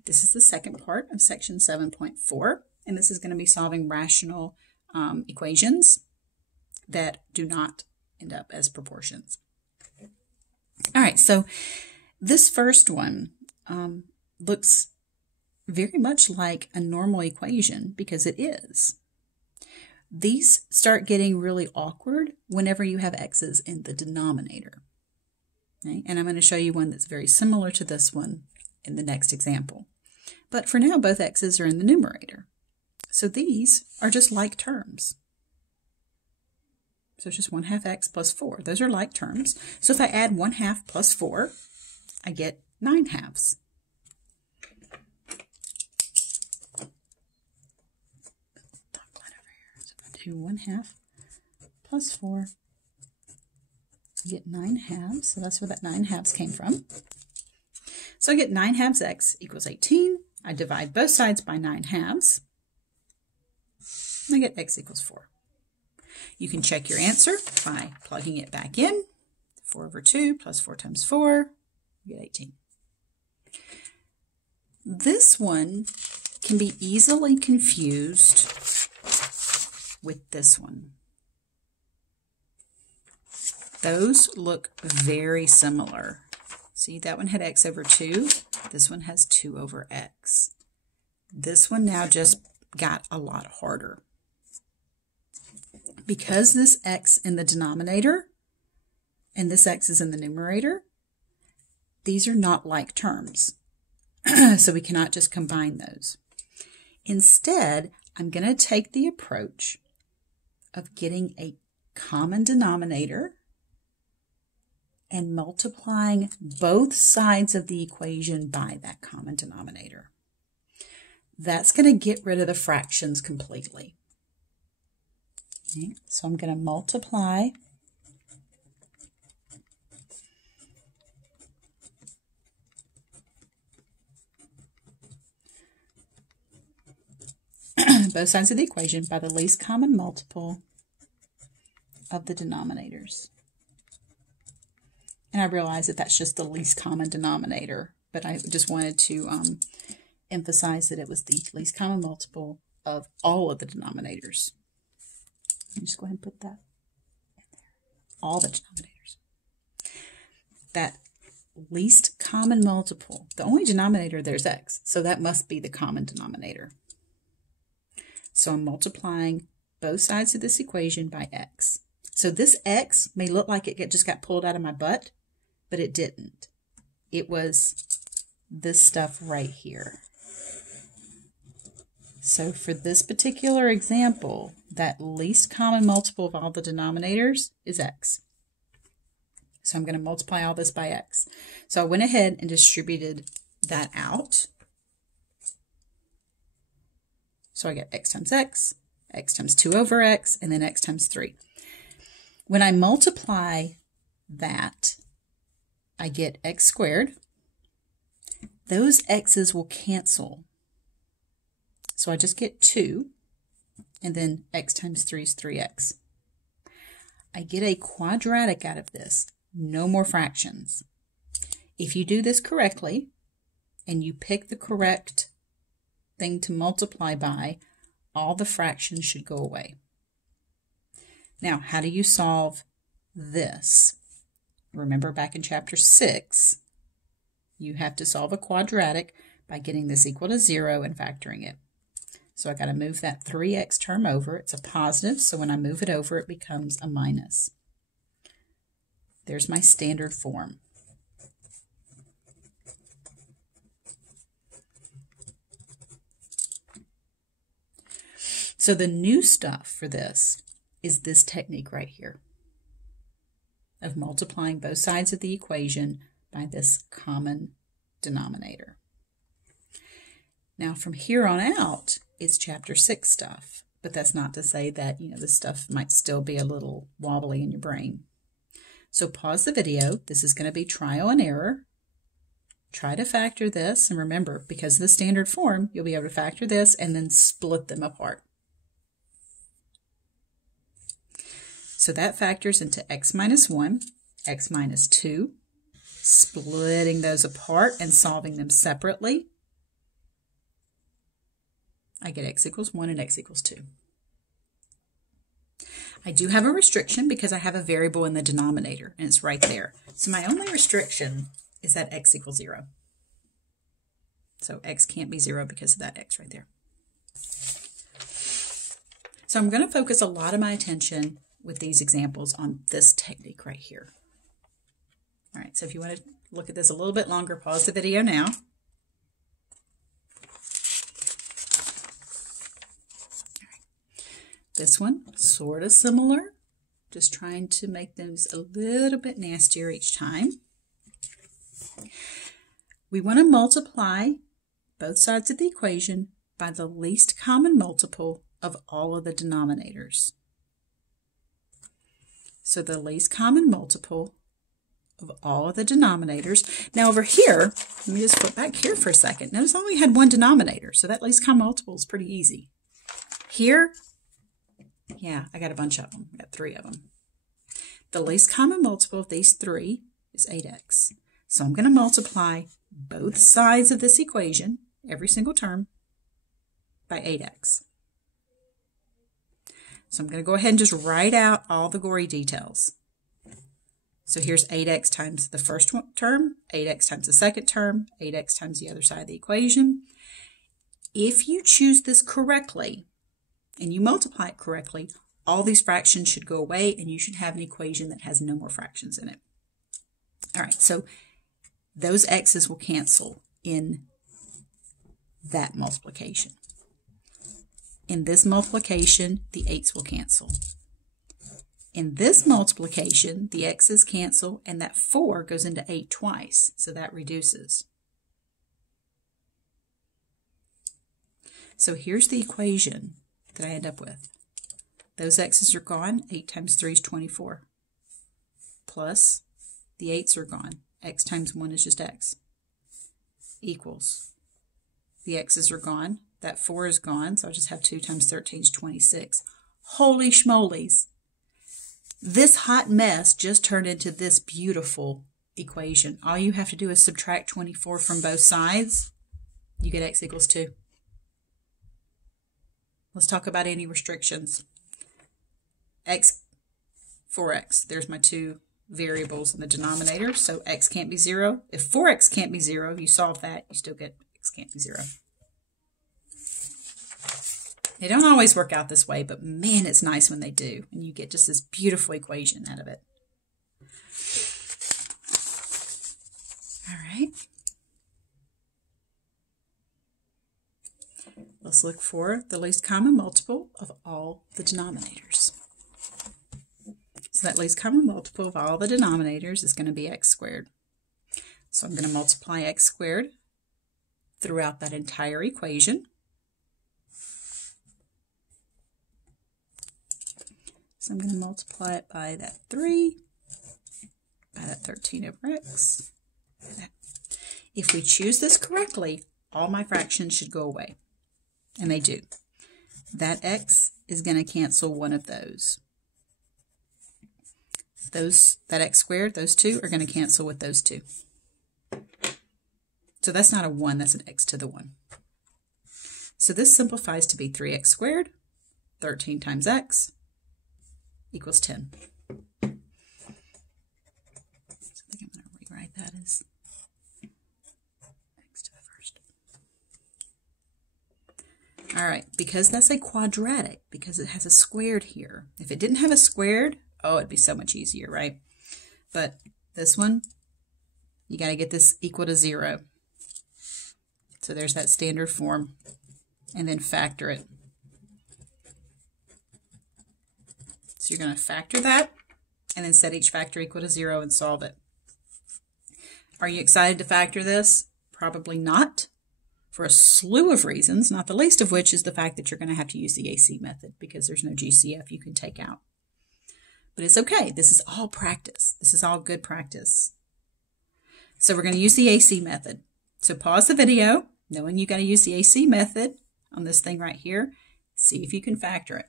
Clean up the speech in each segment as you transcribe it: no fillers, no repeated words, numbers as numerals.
right, this is the second part of section 7.4, and this is going to be solving rational equations that do not end up as proportions. All right, so this first one looks very much like a normal equation because it is. These start getting really awkward whenever you have x's in the denominator. Okay? And I'm going to show you one that's very similar to this one in the next example. But for now, both x's are in the numerator. So these are just like terms. So it's just 1/2 x plus 4. Those are like terms. So if I add 1/2 plus 4, I get 9/2. Do 1/2 plus 4, you get 9/2, so that's where that 9/2 came from. So I get 9/2 x equals 18. I divide both sides by 9/2. I get x equals 4. You can check your answer by plugging it back in. 4 over 2 plus 4 times 4, you get 18. This one can be easily confused with this one. Those look very similar. See, that one had x over 2. This one has 2 over x. This one now just got a lot harder. Because this x in the denominator and this x is in the numerator, these are not like terms. So we cannot just combine those. Instead, I'm going to take the approach of getting a common denominator and multiplying both sides of the equation by that common denominator. That's going to get rid of the fractions completely. Okay, so I'm going to multiply both sides of the equation by the least common multiple of the denominators. And I realize that that's just the least common denominator, but I just wanted to emphasize that it was the least common multiple of all of the denominators. Let me just go ahead and put that in there. All the denominators. That least common multiple, the only denominator there's x, so that must be the common denominator. So I'm multiplying both sides of this equation by x. So this x may look like it just got pulled out of my butt, but it didn't. It was this stuff right here. So for this particular example, that least common multiple of all the denominators is x. So I'm going to multiply all this by x. So I went ahead and distributed that out. So I get x times 2 over x, and then x times 3. When I multiply that, I get x squared. Those x's will cancel. So I just get 2, and then x times 3 is 3x. I get a quadratic out of this. No more fractions. If you do this correctly, and you pick the correct thing to multiply by, all the fractions should go away. Now, how do you solve this? Remember back in chapter 6, you have to solve a quadratic by getting this equal to 0 and factoring it. So I got to move that 3x term over. It's a positive, so when I move it over, it becomes a minus. There's my standard form. So the new stuff for this is this technique right here of multiplying both sides of the equation by this common denominator. Now from here on out is chapter 6 stuff, but that's not to say that, this stuff might still be a little wobbly in your brain. So pause the video. This is going to be trial and error. Try to factor this, and remember, because of the standard form, you'll be able to factor this and then split them apart. So that factors into x minus 1, x minus 2, splitting those apart and solving them separately. I get x equals 1 and x equals 2. I do have a restriction because I have a variable in the denominator, and it's right there. So my only restriction is that x equals 0. So x can't be 0 because of that x right there. So I'm going to focus a lot of my attention with these examples on this technique right here. All right, so if you want to look at this a little bit longer, pause the video now. This one, sort of similar, just trying to make things a little bit nastier each time. We want to multiply both sides of the equation by the least common multiple of all of the denominators. So the least common multiple of all of the denominators. Now over here, let me just flip back here for a second. Notice I only had one denominator, so that least common multiple is pretty easy. Here, yeah, I got a bunch of them. I got 3 of them. The least common multiple of these 3 is 8x. So I'm going to multiply both sides of this equation, every single term, by 8x. So I'm going to go ahead and just write out all the gory details. So here's 8x times the first term, 8x times the second term, 8x times the other side of the equation. If you choose this correctly, and you multiply it correctly, all these fractions should go away, and you should have an equation that has no more fractions in it. All right, so those x's will cancel in that multiplication. In this multiplication, the 8's will cancel. In this multiplication, the x's cancel, and that 4 goes into 8 twice, so that reduces. So here's the equation that I end up with. Those x's are gone. 8 times 3 is 24. Plus, the 8's are gone. X times 1 is just x. Equals. The x's are gone. That 4 is gone, so I'll just have 2 times 13 is 26. Holy schmolies. This hot mess just turned into this beautiful equation. All you have to do is subtract 24 from both sides. You get x equals 2. Let's talk about any restrictions. X, 4x. There's my 2 variables in the denominator, so x can't be 0. If 4x can't be 0, you solve that, you still get x can't be 0. They don't always work out this way, but man, it's nice when they do, and you get just this beautiful equation out of it. All right. Let's look for the least common multiple of all the denominators. So that least common multiple of all the denominators is going to be x squared. So I'm going to multiply x squared throughout that entire equation. So I'm going to multiply it by that 3, by that 13 over x. If we choose this correctly, all my fractions should go away. And they do. That x is going to cancel one of those. That x squared, those 2 are going to cancel with those 2. So that's not a 1, that's an x to the 1. So this simplifies to be 3x squared, 13 times x, equals 10. So I think I'm going to rewrite that as x to the first. All right, because that's a quadratic, because it has a squared here. If it didn't have a squared, oh, it'd be so much easier, right? But this one, you got to get this equal to 0. So there's that standard form, and then factor it. So you're going to factor that, and then set each factor equal to 0 and solve it. Are you excited to factor this? Probably not, for a slew of reasons, not the least of which is the fact that you're going to have to use the AC method because there's no GCF you can take out. But it's okay. This is all practice. This is all good practice. So we're going to use the AC method. So pause the video, knowing you got to use the AC method on this thing right here. See if you can factor it.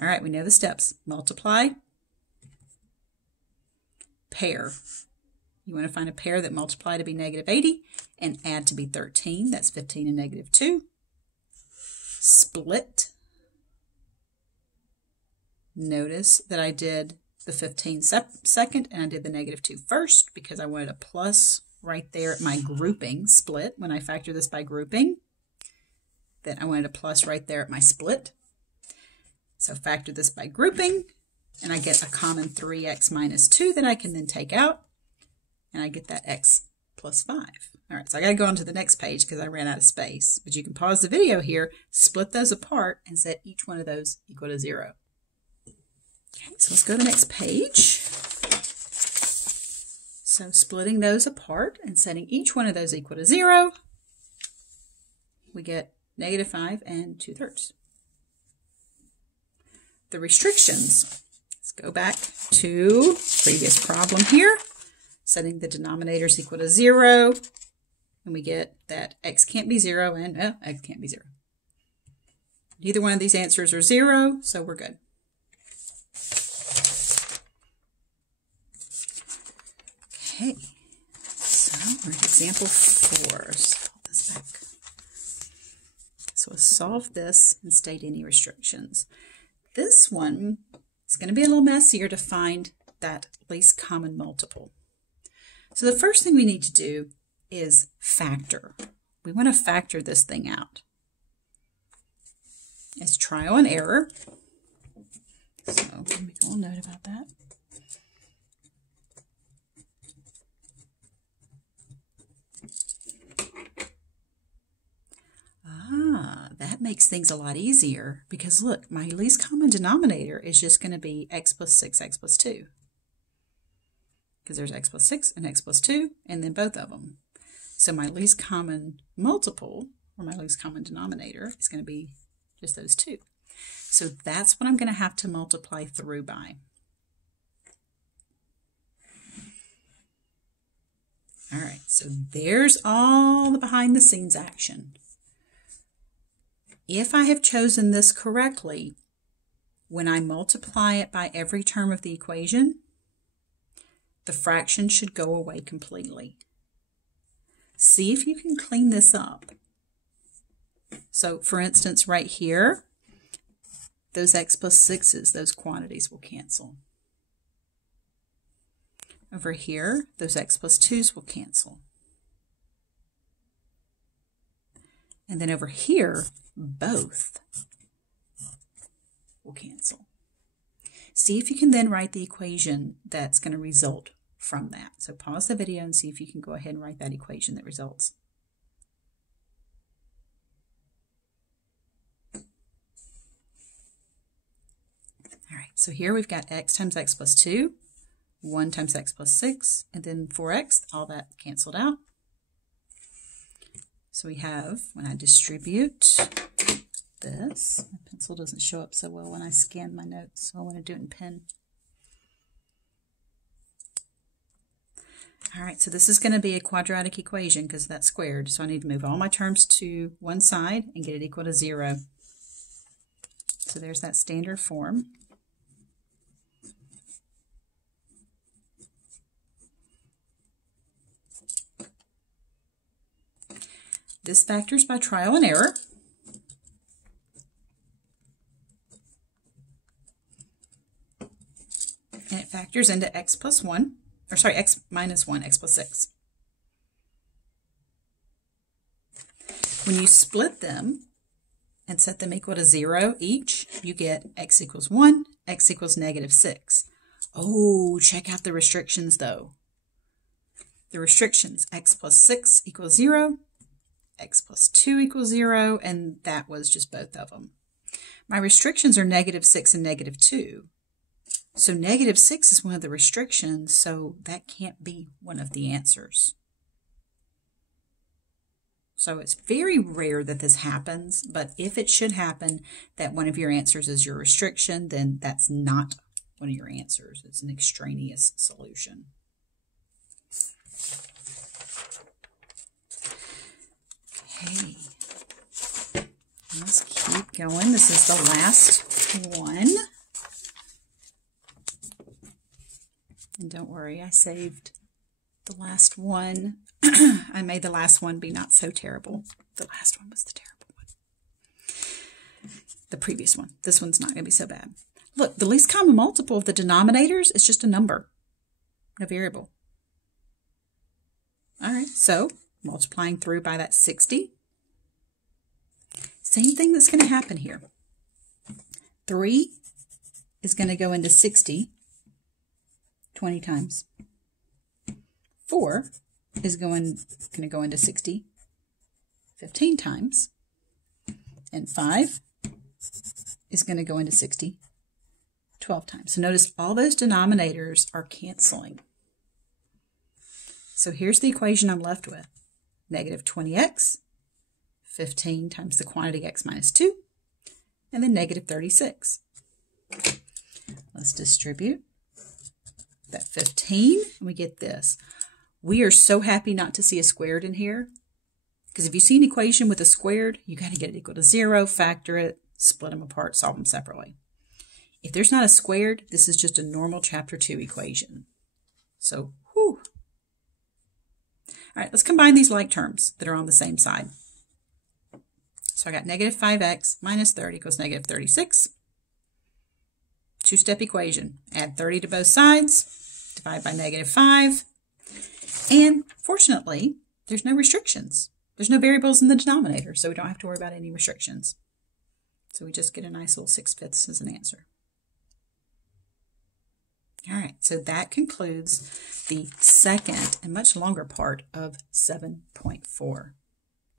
All right, we know the steps. Multiply, pair. You want to find a pair that multiply to be -80 and add to be 13. That's 15 and -2. Split. Notice that I did the 15 second and I did the -2 first because I wanted a plus right there at my grouping split. When I factor this by grouping, then I wanted a plus right there at my split. So factor this by grouping, and I get a common 3x minus 2 that I can then take out, and I get that x plus 5. All right, so I got to go on to the next page because I ran out of space. But you can pause the video here, split those apart, and set each one of those equal to 0. Okay, so let's go to the next page. So splitting those apart and setting each one of those equal to 0, we get -5 and 2/3. The restrictions. Let's go back to previous problem here. Setting the denominators equal to 0, and we get that x can't be 0 and x can't be 0. Neither one of these answers are 0, so we're good. Okay, so we're at example 4. So hold this back. So let's solve this and state any restrictions. This one is going to be a little messier to find that least common multiple. So the first thing we need to do is factor. We want to factor this thing out. It's trial and error. So let me make a little note about that. That makes things a lot easier because look, my least common denominator is just going to be x plus 6, x plus 2. Because there's x plus 6 and x plus 2, and then both of them. So my least common multiple, or my least common denominator, is going to be just those two. So that's what I'm going to have to multiply through by. All right, so there's all the behind the scenes action. If I have chosen this correctly, when I multiply it by every term of the equation, the fraction should go away completely. See if you can clean this up. So for instance, right here, those x plus 6's, those quantities will cancel. Over here, those x plus 2's will cancel. And then over here, both will cancel. See if you can then write the equation that's going to result from that. So pause the video and see if you can go ahead and write that equation that results. All right, so here we've got x times x plus 2, 1 times x plus 6, and then 4x, all that canceled out. So we have, when I distribute this, my pencil doesn't show up so well when I scan my notes, so I want to do it in pen. All right, so this is going to be a quadratic equation because that's squared, so I need to move all my terms to one side and get it equal to 0. So there's that standard form. This factors by trial and error. And it factors into x plus 1, or sorry, x minus 1, x plus 6. When you split them and set them equal to 0 each, you get x equals 1, x equals -6. Oh, check out the restrictions though. The restrictions, x plus 6 equals 0, x plus 2 equals 0, and that was just both of them. My restrictions are -6 and -2. So -6 is one of the restrictions, so that can't be one of the answers. So it's very rare that this happens, but if it should happen that one of your answers is your restriction, then that's not one of your answers. It's an extraneous solution. Okay, let's keep going. This is the last one. And don't worry, I saved the last one. I made the last one be not so terrible. The last one was the terrible one. The previous one. This one's not going to be so bad. Look, the least common multiple of the denominators is just a number, no variable. All right, so multiplying through by that 60. Same thing that's going to happen here. 3 is going to go into 60 20 times. 4 is going to go into 60 15 times. And 5 is going to go into 60 12 times. So notice all those denominators are canceling. So here's the equation I'm left with. Negative 20x, 15 times the quantity x minus 2, and then negative 36. Let's distribute that 15, and we get this. We are so happy not to see a squared in here, because if you see an equation with a squared, you got to get it equal to 0, factor it, split them apart, solve them separately. If there's not a squared, this is just a normal chapter 2 equation. So, whew. All right, let's combine these like terms that are on the same side. So I got negative 5x minus 30 equals negative 36. Two-step equation. Add 30 to both sides, divide by negative 5. And fortunately, there's no restrictions. There's no variables in the denominator, so we don't have to worry about any restrictions. So we just get a nice little 6/5 as an answer. All right, so that concludes the second and much longer part of 7.4.